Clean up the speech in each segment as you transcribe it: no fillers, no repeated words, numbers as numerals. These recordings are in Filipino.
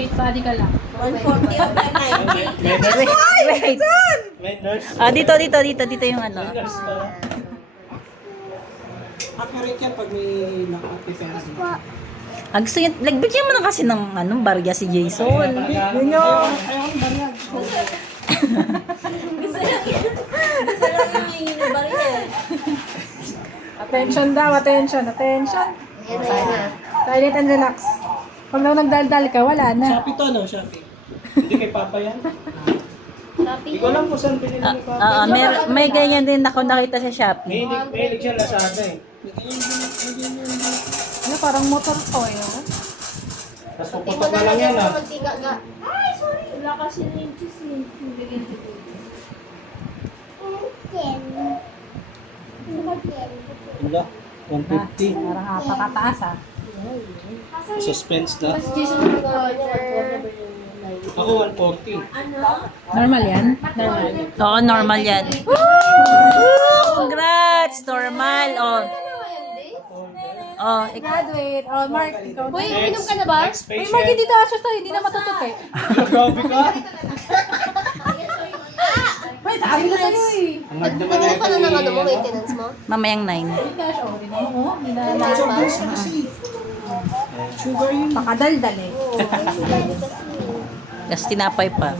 Fit body ka lang. 140 over 90. May nurse. Wait. May nurse. Dito yung ano. May nurse pala. Accurate yan pag may nakapipera. Gusto niya, bigyan mo na kasi ng barya si Jason. Yun yung... Ayun, barya. Gusto lang yung ng baril. Attention daw, attention. Silent and relax. Pag daw nagdaldal ka, wala na. Shopee to, no? Shopee. Hindi kay Papa yan. Hindi ko alam kung saan pinili ni Papa. May ganyan din ako nakita sa Shopee. Mahilig siya Lazada eh. Ano, parang motor to eh. Tapos puputok na lang yan ah. Ay, sorry. Wala kasi na yung cheese mint. Bigyan ko. Wala. 150. Parang apakataas ah. Suspense na. Ako 140. Normal yan? Normal. Oo, normal yan. Congrats! Normal. Graduate. Oh, Mark, ikaw na. Uy, inom ka na ba? Next Uy, patient. Mark, hindi taas tayo. Hindi na matutupi. Grabe ka. Wait, sabi na sa'yo eh. Amad naman Nagano ka na ng ito eh. maintenance mo? Mamayang 9. Hindi cash oh. Hindi na mo. Hindi na Sugar kasi. Sugar yun. pakadaldal eh. Tapos tinapay pa.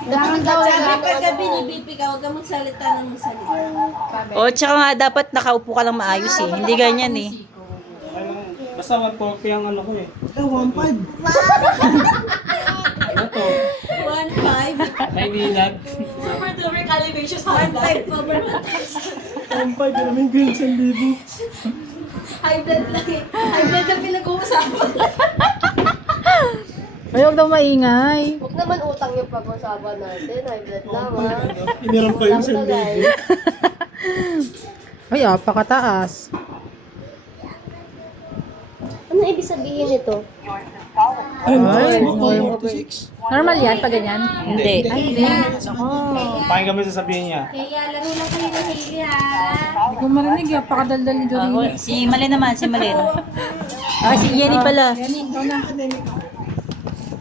Kailangan daw Sabi pagka binibipi ka, huwag ka magsalita ng magsalita. Tsaka nga dapat nakaupo ka lang maayos eh. Hindi ganyan eh. Basta 140 ang ano ko eh. 1.5. Ano to? 1.5. Nainilag. Super duper calibration sa 1.5 over 1.5, yun namin green 1,000. High blood lang eh. High blood ang pinag-uusapan. Ayaw daw maingay. Huwag naman utang yung pag-usapan natin. High blood lang ha. Iniram pa yung 1,000. Ay, apakataas. Ano ibig sabihin nito? Ay, Ay, mo, 46. Normal yan pag ganyan? Hindi. Ay, hindi. Ako. Paking kami sasabihin niya. Kaya laro lang kayo ng hili ha. Hindi ko marinig. Apakadaldal ni Doreen. Si Malin naman, si Malin. Si Jenny pala. Yan, ikaw na.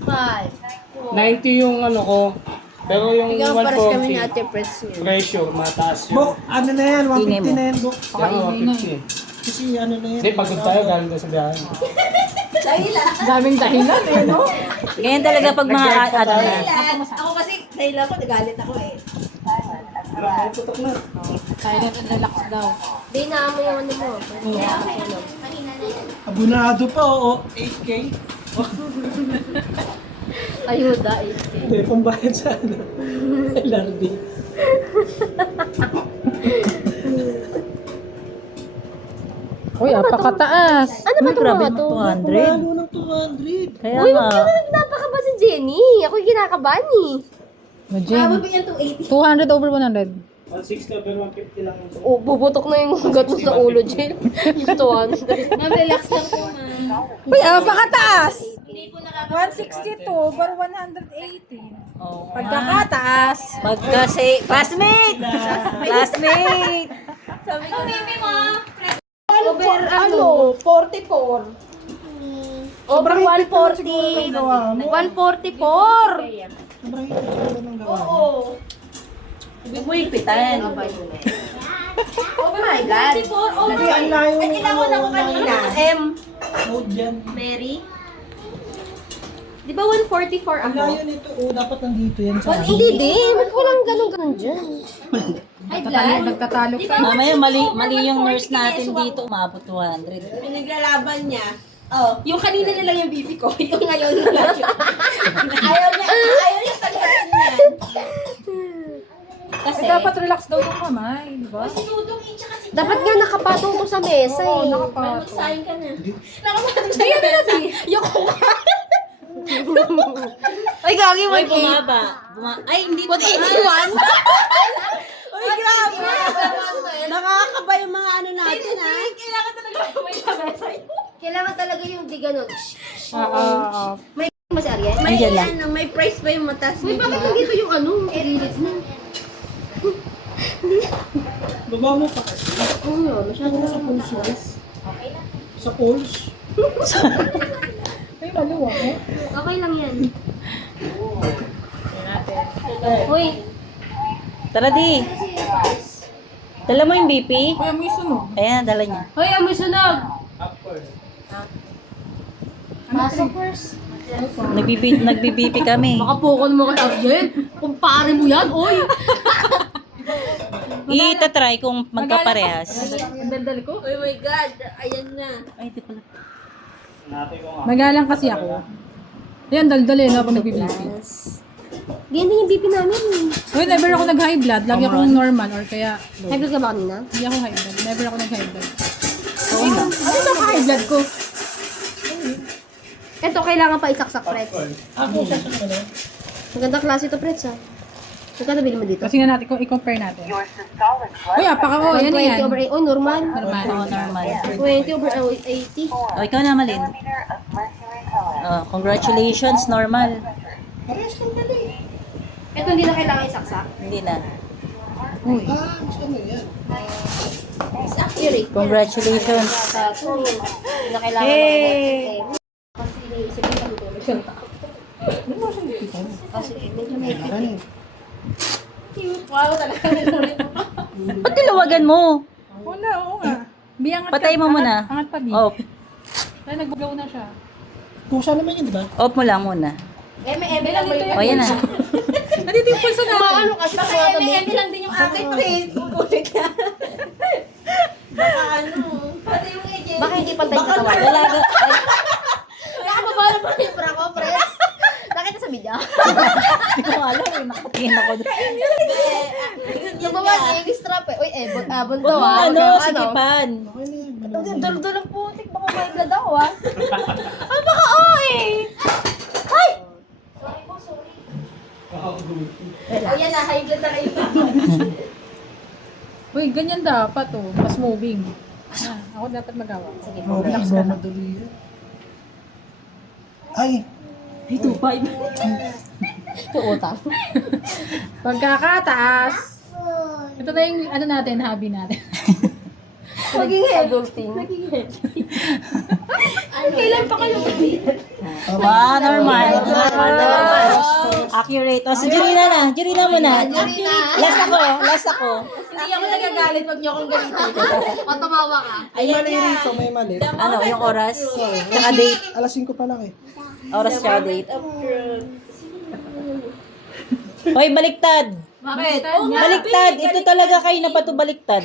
90 yung ano ko. Pero yung Ikaw pares kami ni 140 Ate Press yun. pressure, mataas yun. Bok, ano na yan? 150 na yan, Bok. Pero 150. Kasi ano na yan. Hindi, pagod tayo galing tayo sa biyahe. Daming dahilan eh, no? Ganyan talaga pag mga ano na. Ako kasi dahilan ko, nagalit ako eh. Wala, may putok na. Silent and relax daw. Di na mo yung ano mo. Abunado pa, oo. 8K. Ayuda eh. Hindi, pambayad sa ano. LRD. Uy, apakataas. Ano ba ito Grabe mga to? 200. Ano ng 200? Kaya Uy, nga. huwag ka na napakaba si Jenny. Ako yung kinakabahan eh. Imagine. bigyan 280. 200 over 100. 160 over 150 lang yung Oh, bubutok na yung ugat mo sa ulo, Jen. Yung 200. Ma'am, relax lang po, ma'am. Uy, apakataas. Hindi po nakaka... 162 over 180. Oo nga. Pagkakataas. Kasi, classmate! Classmate! Sabi ko, baby mo. Over, ano, 44. Over 140. 144. Sobrang ito siguro ng gawa. Oo. Ibig mo higpitan. Oh my God. 44 over. Hindi, ang layo. Ay, ilangon ako kanina. M. Load yan. Mary. Di ba 144 Ang ako? layo nito. Oo, dapat nandito yan sa Hindi din. Ba't walang ganun dyan? High blood. Nagtatalo ka. Mamaya, mali yung nurse natin dito. Umabot 200. Pinaglalaban niya. Oh, yung kanina na lang yung bibi ko, yung ngayon na lang yun. ayaw niya tagalan yan. Kasi, Dapat relax daw yung kamay, di ba? dapat nga nakapatong to sa mesa Oo, eh. nakapatong. Magsahin ka na. Nakapatong sa mesa. Yung Ay, gagi, 180. Bumaba. Ay, hindi. 181? Uy, grabe. Nakakaba yung mga ano natin, ha? Kailangan talaga may sa mesa. Kailangan talaga yung di ganun. Oo. May mas Ariel? Andyan lang. Ano, may price ba yung mataas? Uy, bakit nandito yung ano? Gilid na. Baba mo pa kasi. Oo nga, masyado na sa pulsos. Sa poles. Ay, maluwag eh. Okay lang yan. Uy, Tara di. Dala mo yung BP? Kuya, may sunog. Ayan, dala niya. hoy, amoy sunog. Upward. Pasok first. Nagbi-BP kami. Makapokon mo ka, Arjen. Kumpare mo yan, oy. Itatry kung magkaparehas. Ang daldal ko. Oh my God, ayan na. Ay, di pala. Natin ko nga. Magalang kasi ako. Ayan, daldalin ako nagbibipi. Ganyan yung BP namin. Uy, never ako nag-high blood. Lagi akong normal or kaya low. High blood ka ba kanina? Hindi ako high blood. Never ako nag-high blood. Ano ba high blood ko? Ito, kailangan pa isaksak, Freds. Ako siya sa ano? Magandang klase ito, Freds, ha? Magkano bili mo dito? Kasi nga natin, kung i-compare natin. Uy, apaka ko. Yan na 120 yan. over 8. Oh, normal. Normal. Oo, normal. 20 over 80. O, ikaw na, Malin. Oh, congratulations, normal. Parehas lang pala eh. Ito, hindi na kailangan isaksak. Hindi na. Uy. Gusto mo yan. Accurate. Congratulations. Hindi na kailangan Hey! Kasi iniisip ko yung tulog siyang tao. Kasi medyo may Kailangan eh. wow talaga. Ba't tilawagan mo? Wala, oo nga. Bi, angat Patay mo muna. Angat pa, Bi. Off. Ay, nag-blow na siya. Kusa naman yun, di ba? Off mo lang muna. Eme lang yung O, yan na. Nandito yung pulso natin. ano kasi baka eme lang din yung akin. Pakiulit ka. Baka ano. Pati yung agent. Baka hindi pantay yung katawan. Dalaga. Nakababala pa yung bra ko, Pres. Nakita sa media. Hindi ko alam eh. Nakatingin ako doon. Yung baba, yung strap eh. Uy, abon to Huwag mo ah. ano, Huwag kang sikipan. Okay na yan. Ang dulo-dulo ng putik. Baka may blood ako ah. Ah, baka eh. Ay! Sorry po, sorry. Ayan na, high blood na kayo. Uy, ganyan dapat oh. Mas moving. Ah, ako dapat magawa. Sige, Oh, relax ka lang. madali yan. Ay! Ito, 5. Ito, utang. Pagkakataas. Ito na yung ano natin, hobby natin. Maging adulting. Kailan pa kayo Wow, normal. Normal. Accurate. O, si Jurina na. Jurina mo na. Last ako. Last ako. Hindi ako nagagalit, wag niyo akong galitin. O, tumawa ka. May mali rito, may mali. Ano, yung oras? Tsaka date. Alas 5 pa lang eh. Oras tsaka date. Hoy, baliktad. Bakit? Baliktad. Ito talaga kayo na pato baliktad.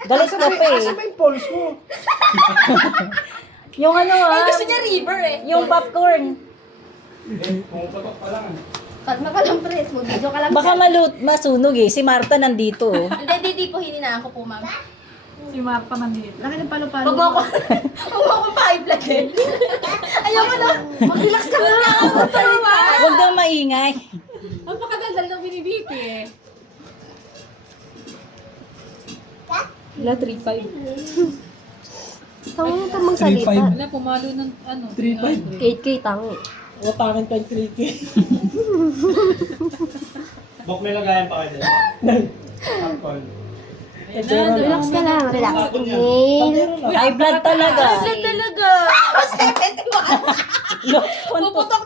Galit ka pa eh. Asa ba yung pulse mo? Yung ano ah. Gusto niya river eh. Yung popcorn. Pumupatok pa lang. Kalma ka lang, Pres. Mag-video ka lang. Baka masunog eh. Si Marta nandito. oh. Hindi, di po hininaan ko po, ma'am. Si Marta nandito. Laki ng palo-palo. Huwag mo ako. Huwag mo akong pa-high-blood eh. Ayoko na. Mag-relax ka na. Huwag daw maingay. Ang pakadaldal ng binibipi eh. Wala, 3-5. Tango ka magsalita. 3-5. Wala, pumalo ng ano. 3-5. 8K tango. Utangin pa yung 3K. Bok may lagayan pa kayo dyan. Alcohol. Relax ka lang. Relax. Inhale. High blood talaga. talaga. Puputok